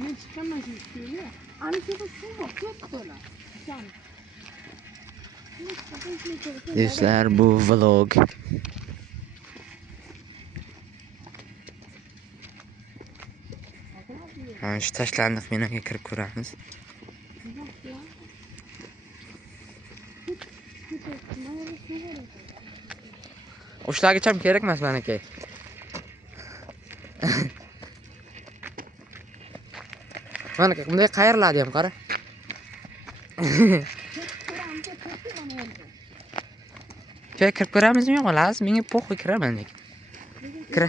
Men chiqaman shu ustiga. Ani cho'qib suv ketdi ular. Do'stlar, bu vlog. Mana shu tashlandiq binoga kirib ko'ramiz. O'shalargacha ham kerak emas meniki. Mana bunday qayriladi ham qara. Kirib ko'ramizmi yo'qmi? Lazim menga po'xi kiraman dek. Kira.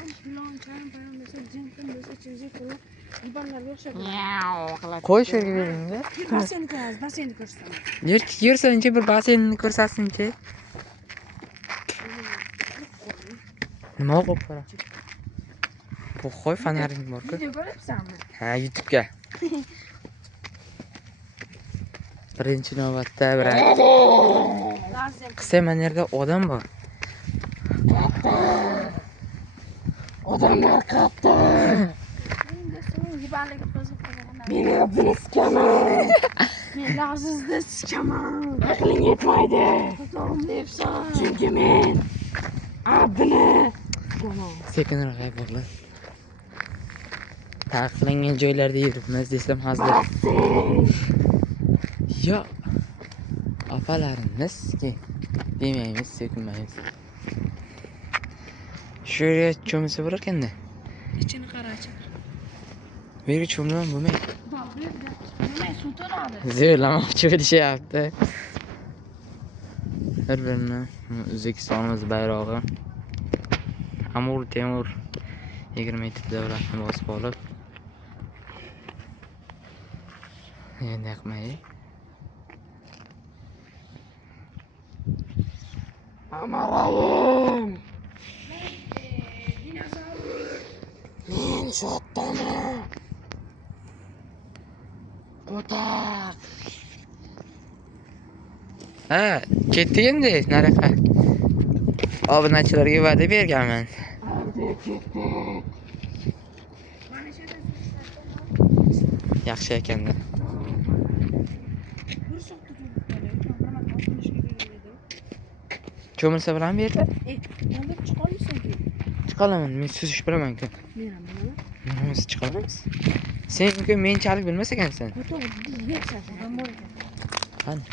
Qo'y shu yerga beringda. Basenni ko'rsataman. Yursinchi bir basenni ko'rsatsinchi. Nima o'qib qara? Bu qo'y fonaring bor-ku. Video ko'ryapsanmi? Ha, YouTube'ga. Birinchi navbatda qisay manerda odam bor. Odamlar qatdi. Meni Rabbini sikaman. Men lazizda sikaman. Aqling yetmaydi. To'g'rim deyapsan. Chunki men Rabbini sikaman. Sekinroq aytinglar. Taqiqlangan joylarda yuribmiz desam hozir. Yo. Apalarimiz-ki demaymiz, sekinmaymiz. Shu yerga cho'milsa bo'lar ekanda. Ichini qarachi. Bu yerga cho'milgan bo'lmaydi. Nima suv to'ladi? Zo'rlamoqchi bo'lishyapti. Bir-birini O'zbekistonimiz bayrog'i Amur Temur 20 davlatni bosib olib. Endi yoqmaydi. Amarayim. Men shotdaman. Ko'tar. Ha, ketdik endi nariyoqqa. Obunachilarga va'da berganman. Yaxshi ekanda. Cho'milsa bilan berdi. Endi chiqolmaysan-ku. Chiqalaman, men suzish bilaman-ku. Men ham bilaman. Biz chiqamiz. Sen-ku menchalik bilmas ekansan. To'g'ri, yetsa odam bor ekan. Qani.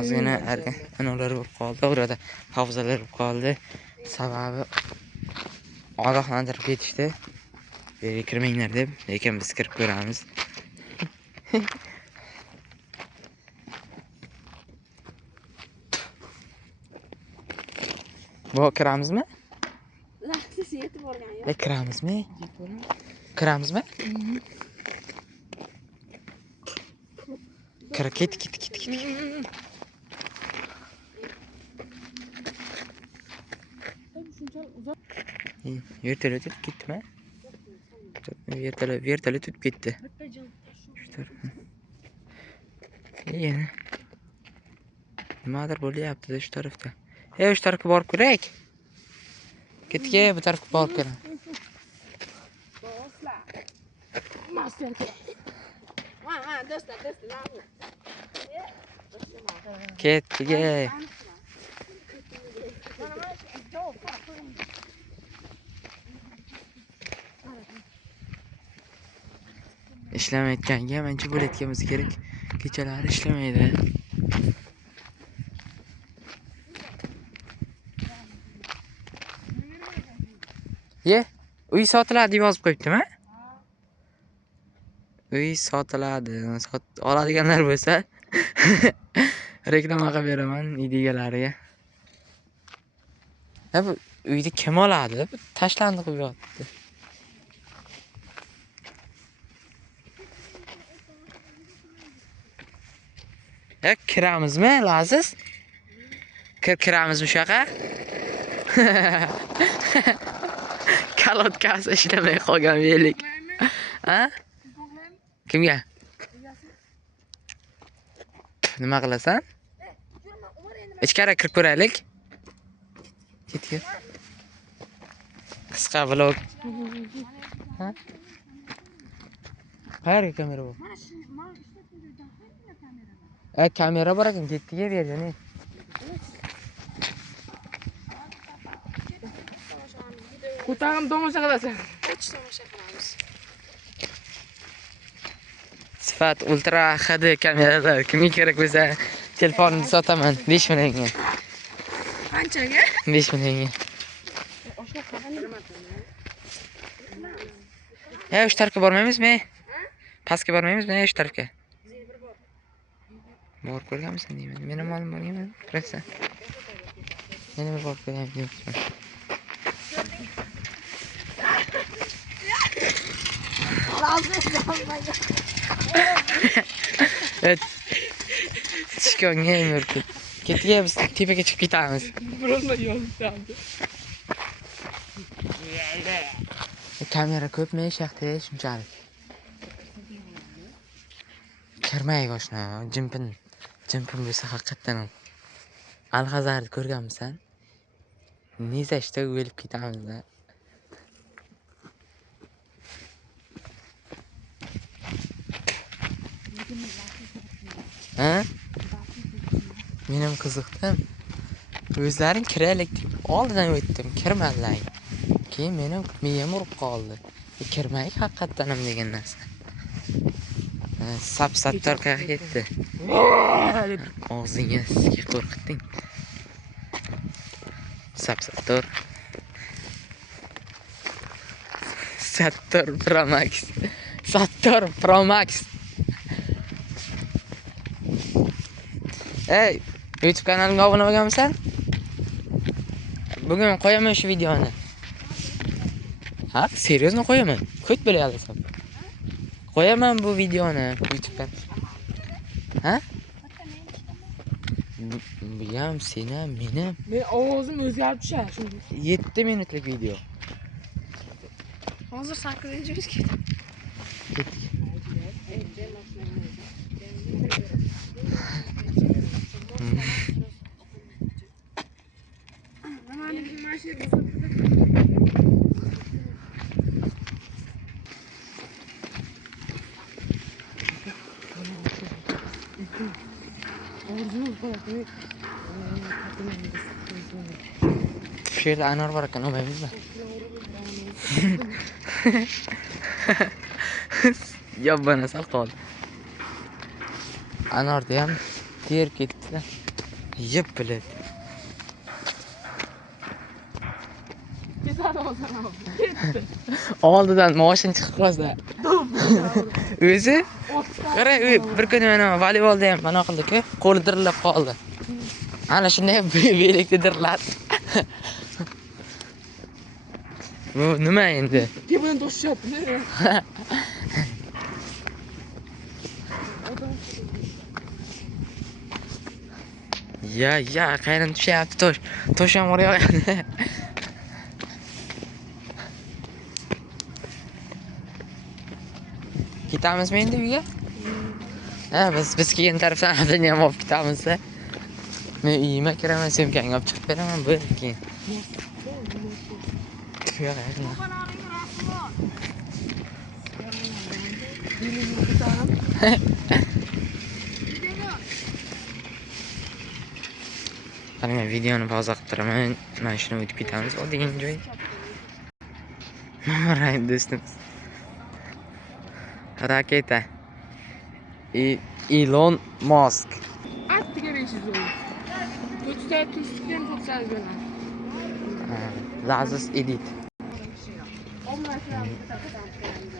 Ozgina anolar bo'lib qoldi, orada havzalar bo'lib qoldi. Sababi ogohlantirib ketishdi. Yerga kirmanglar deb, lekin biz kirib ko'ramiz. Bu kiramizmi? Laxtisi yetib borgan yo'q. Kiramizmi? Kiramizmi? Kira ket. Vertolyot ketdimi? Vertolyot o'tib ketdi. Yana nimadir bo'lyapti shu tarafda. Shu tarafga borib ko'rak. Ketga bu tarafga borib ko'ring. Ketga. Ishlamayotganga mencha bo'layotganimiz kerak. Kechalari ishlamaydi. Uy sotiladi deb yozib qo'yibdimi? Uy sotiladi. Oladiganlar bo'lsa reklama qilib beraman uyda egalariga. Bu uyda kim oladi? Bu tashlandi qo'yib yotibdi. Kiramizmi, Laziz? Kiramizmi shu yoqqa? Kalotkasi ishlamay qolgan belik. Ha? Kimga? nima qilasan? Ichkari kirib ko'raylik. Ket. Qisqa vlog. Ha? Qayerga kamera bor? Mana shu mana ishlatib kameralar. Kamera bor ekan, ketdiga berjani. Ko'tarib tomosha qilasan. Tomosha qilamiz. Sifat ultra HD kameralar kimga kerak bo'lsa telefonni sotaman 5 millionga. Qanchaga? 5 millionga. Oshna qaramayman. O'sha tarafga bormaymizmi? Pastga bormaymizmi o'sha tarafga? Bor ko'rganmisan deyman. Meni molim borganmi? Qaraysan. Yana bir bor ko'rayapman. Evet. Çıkıyorsun yemiyor ki. Ketiye biz tepeye çıkıp gideriz. Burası yollandı. Kamera ko'pmi shaqti shunchalik. Kirmayga oshna, jimpin bo'lsa haqiqatan ham. Alg'azarni ko'rganmisan? Neza ishda o'lib ketamiz-da. Ha? Men ham qiziqdim. O'zlaring kiraylik deb oldidan o'tdim, kirmadilar. Keyin meni miyam urib qoldi. Kirmaylik haqiqatan ham degan narsa. Sapsattorga ketdi. Og'zingga sizga qo'rqitding. Sapsattor. Sattor Pro Max. Sattor Pro Max. Ey, YouTube kanalimga obuna bo'lganmisan? Bugun qo'yaman shu videoni. Ha, seriyozno qo'yaman. Ko't bo'layapsan. Qo'yaman bu videoni YouTube'dan. Ha? Bu ham seni, meni. Men ovozim o'zgarib tushadi shunday. 7 minutlik video. Hozir 8-minut ketdi. Ketdik. Şu yerda anor bor ekan, olmaymizmi? Yobbana sal qoldi. Anorda ham ter ketdi. Yeb biladi. Ketadi hozir. Ketdi. Oldidan mashina chiqib qolsa. O'zi qara, bir kuni mana voleybolda ham mana qildik-ku, qo'li dirillab qoldi. Ana shunday belakda diriladi. Bu nima endi? Keyin toshyapti. Ya, qayerdan tushyapti tosh? Tosh ham urayapti. Ketamizmi endi uyga? Ha, biz kelgan tarafdan adini ham olib ketamiz-da. Men uyimga kiraman, sumkangni olib chiqib beraman, bo'ldi keyin. Yo'q, Qani men videoni pauza qilib turaman. Mana shuni o'tib ketamiz. O degan joy. Marhamat do'stimiz. Raketa. Elon Musk. Attiga 500 o'yin. To'rtta tuzdan to'xtab beradi. Lazis edit.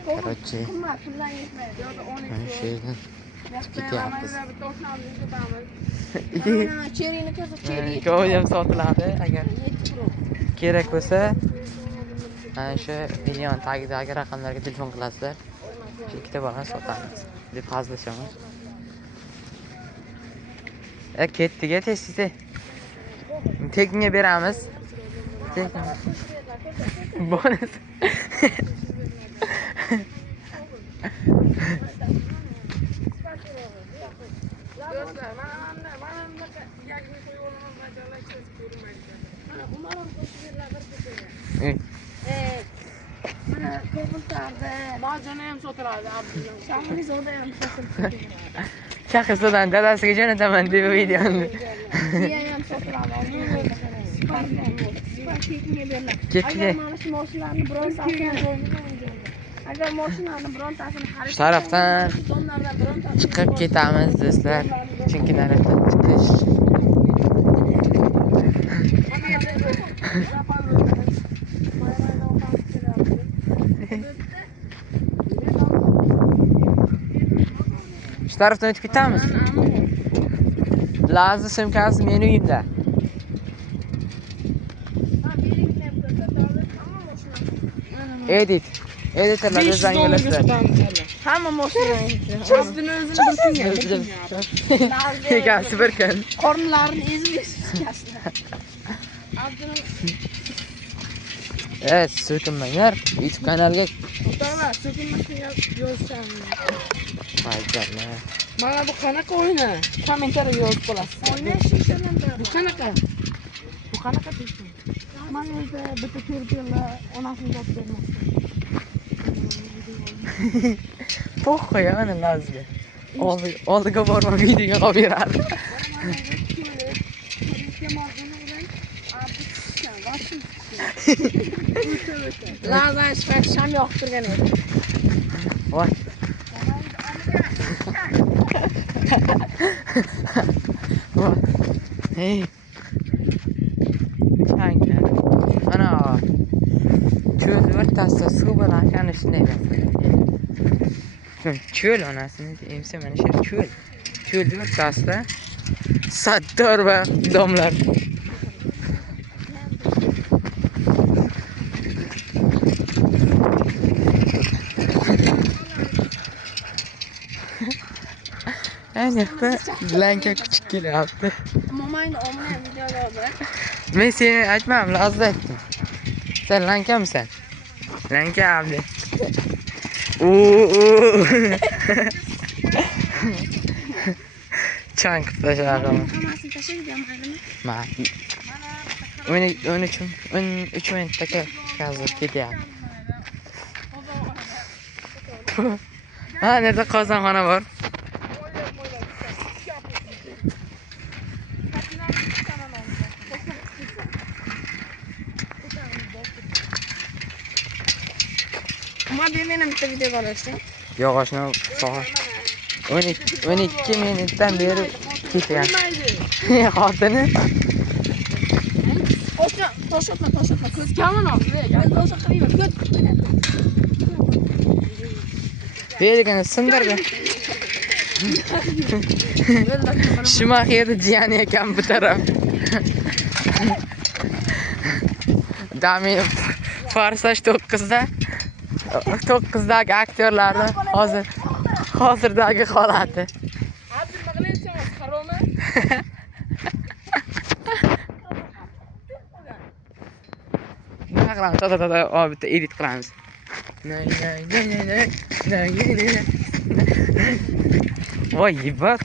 Короче, mana shu yerdan ketyapmiz. Cherini ko'rsa cheri. Ko'y ham sotiladi agar kerak bo'lsa. Mana shu videoni tagidagi raqamlarga telefon qilasizlar. Shu ikkita bolani sotamiz deb hazillashamiz. Ketdiga tez-tez. Tekinga beramiz. Tekin. Bonus. Do'stlar, mana Mana bunaqa yagni qo'yib olaman, bajarlar chizib ko'rmaydi. Mana umarim qo'shnilar bir kechada. Eh, Mana ko'piltardi. Majona ham sotiladi, Abdulla. Shahrizoda ham sotildi. Shahrizodan dadasiga jo'nataman deb videoni. Biya ham sotiladi. Sparkingga beriladi. Ketdi. Agar mana shu mashinalarni agar mashinani birontasini xarid Shu tarafdan donlardan birontasini chiqib ketamiz do'stlar. Chunki naryoqdan chiqish. Shu tarafdan o'tib ketamiz. Lazi sumkasi meni uyimda. Edit. Editorlar o'zing bilasizlar. Hamma mashina. Chastini o'zini bilsin. Egasi bir kun. Qornlarini ezib ichasizlar. Evet, so'kinmanglar. YouTube kanaliga O'talar, so'kinmasdan yozsam. Majallar. Mana bu qanaqa o'yini? Kommentariya yozib qolasiz. Oyna shishalarda. Bu qanaqa? Bu qanaqa deysiz? Mana o'zi bitta ko'rganlar onasini topib bermoqda. Po'xqa ana lazga. Oldiga borma videoga olib beradi. Lazan chiqib sham yoqib turgan edi. Voy. Voy. Hey. Chanka. Ana. Cho'l o'rtasida suv bilan qani shunday cho'l onasini emsa mana shu cho'l. Cho'l o'rtasida sattor va domlar. Ayniqsa lanka kuchuk kelyapti. Momayni omni videolarda. Men seni aytmam, Lazda aytdim. Sen lankamisan? Lanka abdi. Chang tashladim. Hammasini tashlaydigan maylimi? Ma. 13 minutda hozir ketyapti. Ha, nerede qozonxona bor? Mobilni bitta video qo'yishdi. Yo'q, oshna soat 12 minutdan beri ketyapti. Xotini Toshotma, ko'z Kamon ol. toshotma, ko'z. belgini sindirdi. Shumaxerni jiyani ekan bu taraf. Dami Farsaj 9dagi aktyorlarni hozirdagi holati. Abdul nima qilyapsiz? Qaroma? Nima qilamiz? Bitta edit qilamiz. Voy, yibat.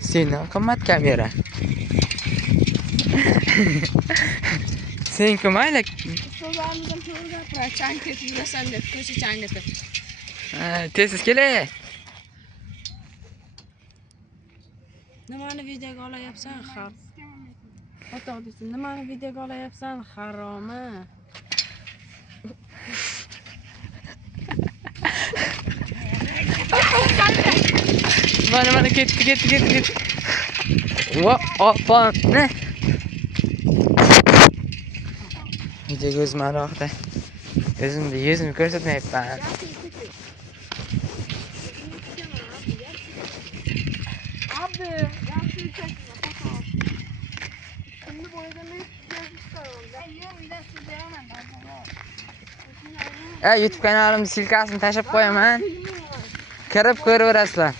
Seni qimmat kamera. Sen mayli. So'zlarimizdan to'g'ri gapira, chang ketib yurasan deb, ko'cha changitib. Tezsiz kela. Nimani videoga olayapsan, xar? Ota desin, nimani videoga olayapsan, haromi? Mana ketdi. Va, opa, ne? Videoga o'zim alohida. O'zimni yuzimni ko'rsatmayapman. Abi, yaxshi chekma, foto. Endi bo'yida men chiqaman. Yo'q, uyda suzayman, YouTube kanalimni silkasini tashib qo'yaman. Kirib ko'raverasizlar.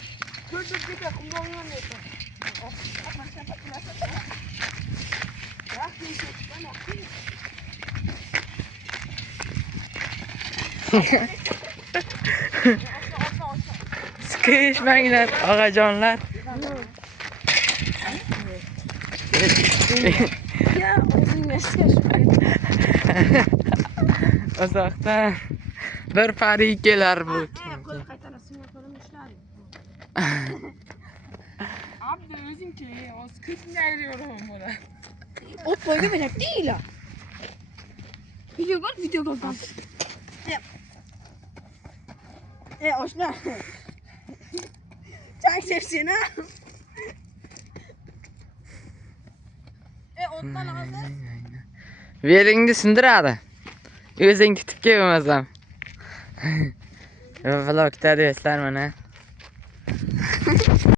Kıyışmanglar ağajonlar. Ya o'zingni ishga Uzoqdan bir pari kelar bu. qo'l qaytarasizmi, qo'limni ushladim. Abdi o'zingki, hozir ko'zimni ayiraman buni. Oppo'ga beradi deylar. Video gol. Oshna. Chang sepsina. Otdan hozir. Belingni sindiradi. O'zing tutib kelmasam. Vlogda do'stlar mana